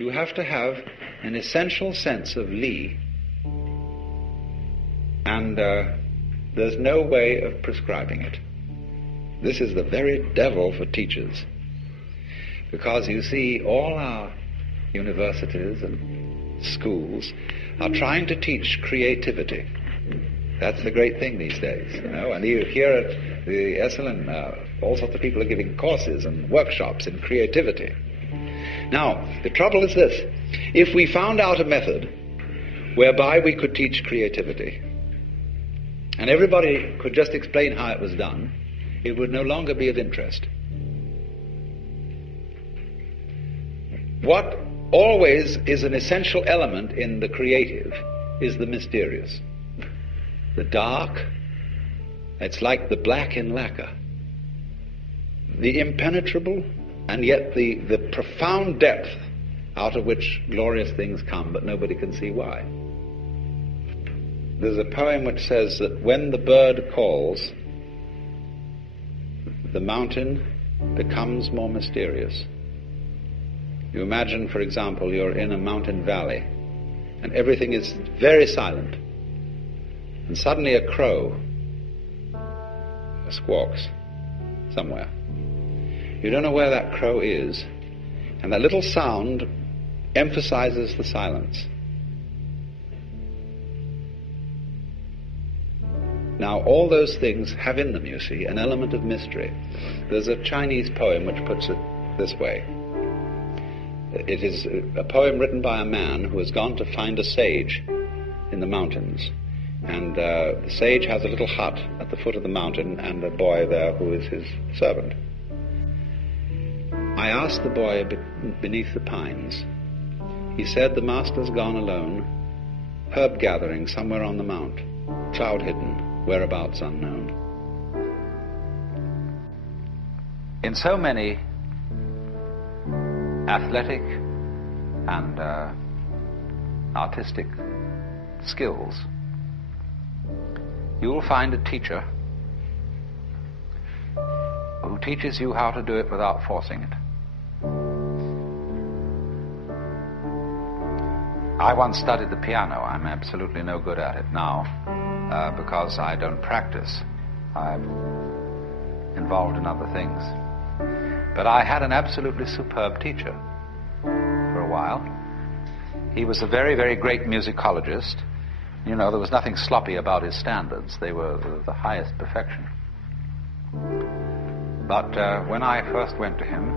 you have to have an essential sense of Li. And there's no way of prescribing it. This is the very devil for teachers. Because you see, all our universities and schools are trying to teach creativity. That's the great thing these days, you know. And you hear at the Esalen, all sorts of people are giving courses and workshops in creativity. Now, the trouble is this. If we found out a method whereby we could teach creativity, and everybody could just explain how it was done, it would no longer be of interest. What always is an essential element in the creative is the mysterious. The dark, it's like the black in lacquer. The impenetrable, and yet the profound depth out of which glorious things come, but nobody can see why. There's a poem which says that when the bird calls, the mountain becomes more mysterious. You imagine, for example, you're in a mountain valley, and everything is very silent. And suddenly a crow squawks somewhere. You don't know where that crow is, and that little sound emphasizes the silence. Now, all those things have in them, you see, an element of mystery. There's a Chinese poem which puts it this way. It is a poem written by a man who has gone to find a sage in the mountains. And the sage has a little hut at the foot of the mountain and a boy there who is his servant. I asked the boy beneath the pines. He said, the master's gone alone, herb gathering somewhere on the mount, cloud hidden, whereabouts unknown. In so many athletic and artistic skills, you will find a teacher who teaches you how to do it without forcing it. I once studied the piano. I'm absolutely no good at it now because I don't practice. I'm involved in other things. But I had an absolutely superb teacher for a while. He was a very, very great musicologist. You know, there was nothing sloppy about his standards. They were the highest perfection. But when I first went to him,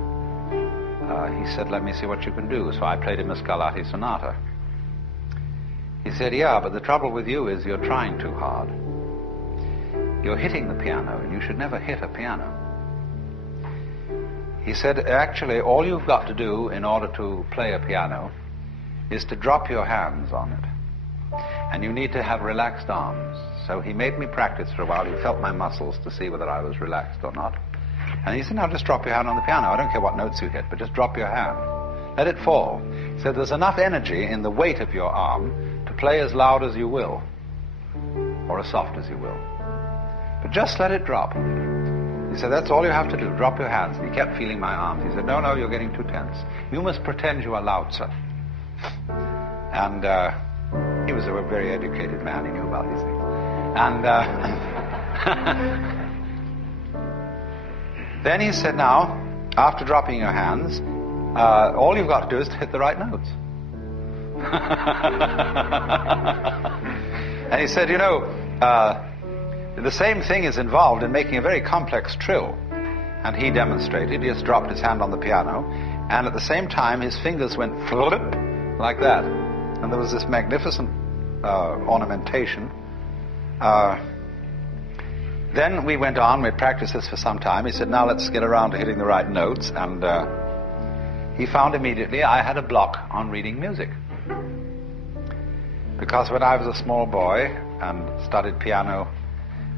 he said, let me see what you can do. So I played him a Scarlatti sonata. He said, yeah, but the trouble with you is you're trying too hard. You're hitting the piano, and you should never hit a piano. He said, actually, all you've got to do in order to play a piano is to drop your hands on it. And you need to have relaxed arms. So he made me practice for a while. He felt my muscles to see whether I was relaxed or not. And he said, now just drop your hand on the piano. I don't care what notes you hit, but just drop your hand. Let it fall. He said, there's enough energy in the weight of your arm to play as loud as you will, or as soft as you will. But just let it drop. He said, that's all you have to do. Drop your hands. And he kept feeling my arms. He said, no, you're getting too tense. You must pretend you are Lao Tzu. And he was a very educated man. He knew about these things. And then he said, now, after dropping your hands, all you've got to do is to hit the right notes. And he said, you know, the same thing is involved in making a very complex trill. And he demonstrated. He just dropped his hand on the piano, and at the same time his fingers went flip like that. And there was this magnificent ornamentation. Then we went on, we practiced this for some time. He said, now let's get around to hitting the right notes. And he found immediately I had a block on reading music. Because when I was a small boy and studied piano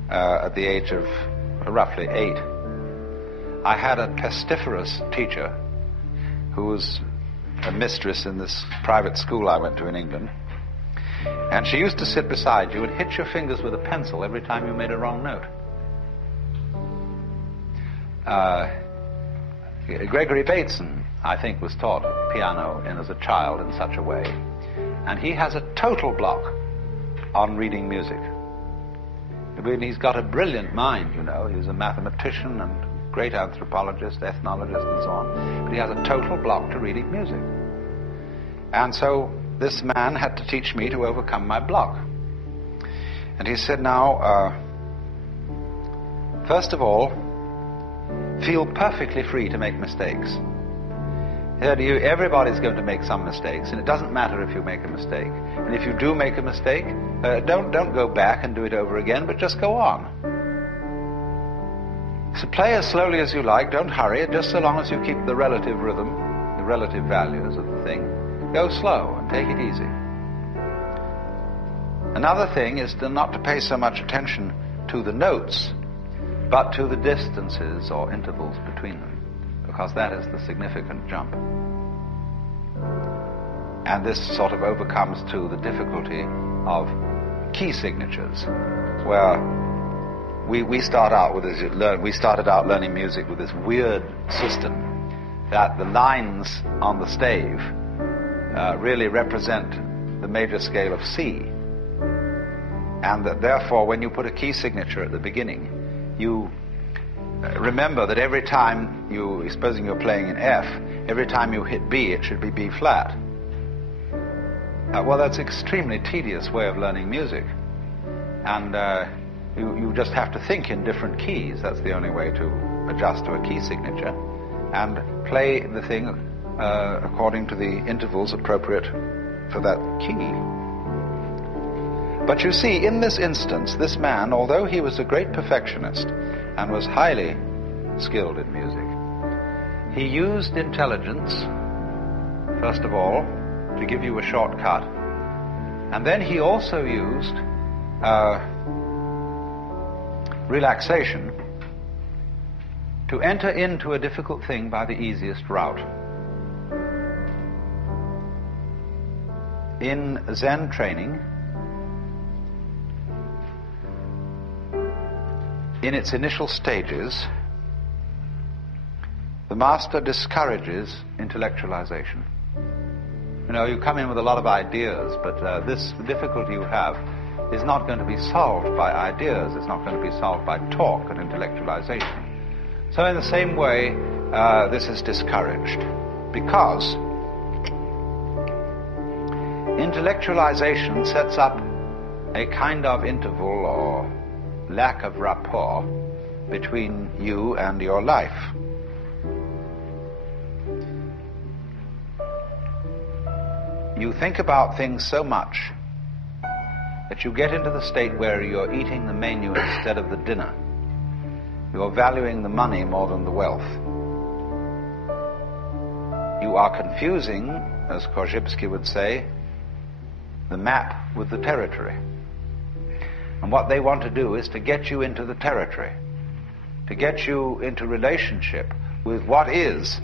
at the age of roughly 8, I had a pestiferous teacher who was a mistress in this private school I went to in England. And she used to sit beside you and hit your fingers with a pencil every time you made a wrong note. Gregory Bateson, I think, was taught piano as a child in such a way. And he has a total block on reading music. I mean, he's got a brilliant mind, you know. He's a mathematician and great anthropologist, ethnologist, and so on. But he has a total block to reading music. And so this man had to teach me to overcome my block. And he said, now, first of all, feel perfectly free to make mistakes. Everybody's going to make some mistakes, and it doesn't matter if you make a mistake. And if you do make a mistake, don't go back and do it over again, but just go on. So play as slowly as you like, don't hurry, just so long as you keep the relative rhythm, the relative values of the thing. Go slow and take it easy. Another thing is not to pay so much attention to the notes, but to the distances or intervals between them, because that is the significant jump. And this sort of overcomes too the difficulty of key signatures, where we started out learning music with this weird system that the lines on the stave really represent the major scale of C, and that therefore when you put a key signature at the beginning, you remember that every time supposing you're playing in F, every time you hit B, it should be B flat. Well, that's an extremely tedious way of learning music. And you just have to think in different keys. That's the only way to adjust to a key signature. And play the thing according to the intervals appropriate for that key. But you see, in this instance, this man, although he was a great perfectionist and was highly skilled in music, he used intelligence, first of all, to give you a shortcut. And then he also used relaxation to enter into a difficult thing by the easiest route. In Zen training, in its initial stages, the master discourages intellectualization. You know, you come in with a lot of ideas, but the difficulty you have is not going to be solved by ideas. It's not going to be solved by talk and intellectualization. So in the same way, this is discouraged, because intellectualization sets up a kind of interval or lack of rapport between you and your life. You think about things so much that you get into the state where you're eating the menu instead of the dinner. You're valuing the money more than the wealth. You are confusing, as Korzybski would say, the map with the territory. And what they want to do is to get you into the territory, to get you into relationship with what is,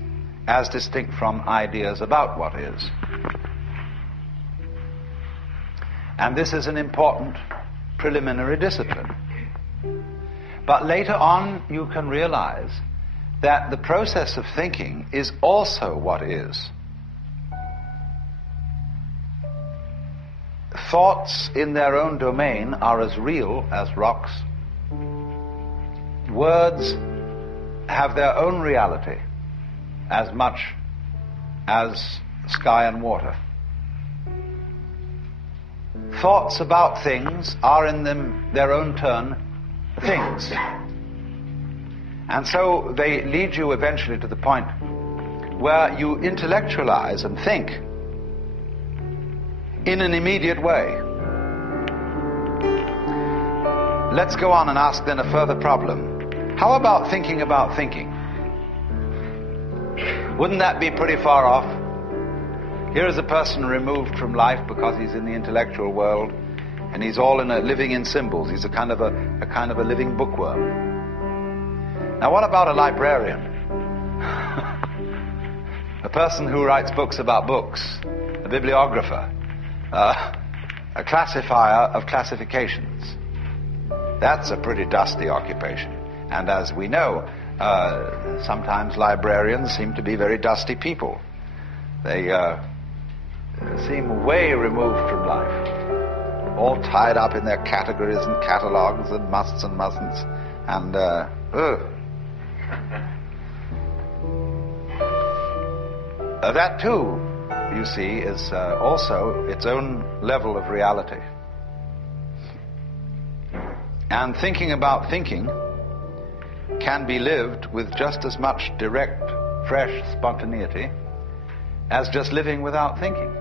as distinct from ideas about what is. And this is an important preliminary discipline. But later on, you can realize that the process of thinking is also what is. Thoughts in their own domain are as real as rocks. Words have their own reality as much as sky and water. Thoughts about things are in their own turn things. And so they lead you eventually to the point where you intellectualize and think in an immediate way. Let's go on and ask then a further problem. How about thinking about thinking? Wouldn't that be pretty far off? Here is a person removed from life because he's in the intellectual world, and he's all living in symbols. He's a kind of a living bookworm. Now, what about a librarian? A person who writes books about books, a bibliographer, a classifier of classifications. That's a pretty dusty occupation. And as we know, Sometimes librarians seem to be very dusty people. They seem way removed from life, all tied up in their categories and catalogues and musts and mustn'ts, and that too, you see, is also its own level of reality. And thinking about thinking can be lived with just as much direct, fresh spontaneity as just living without thinking.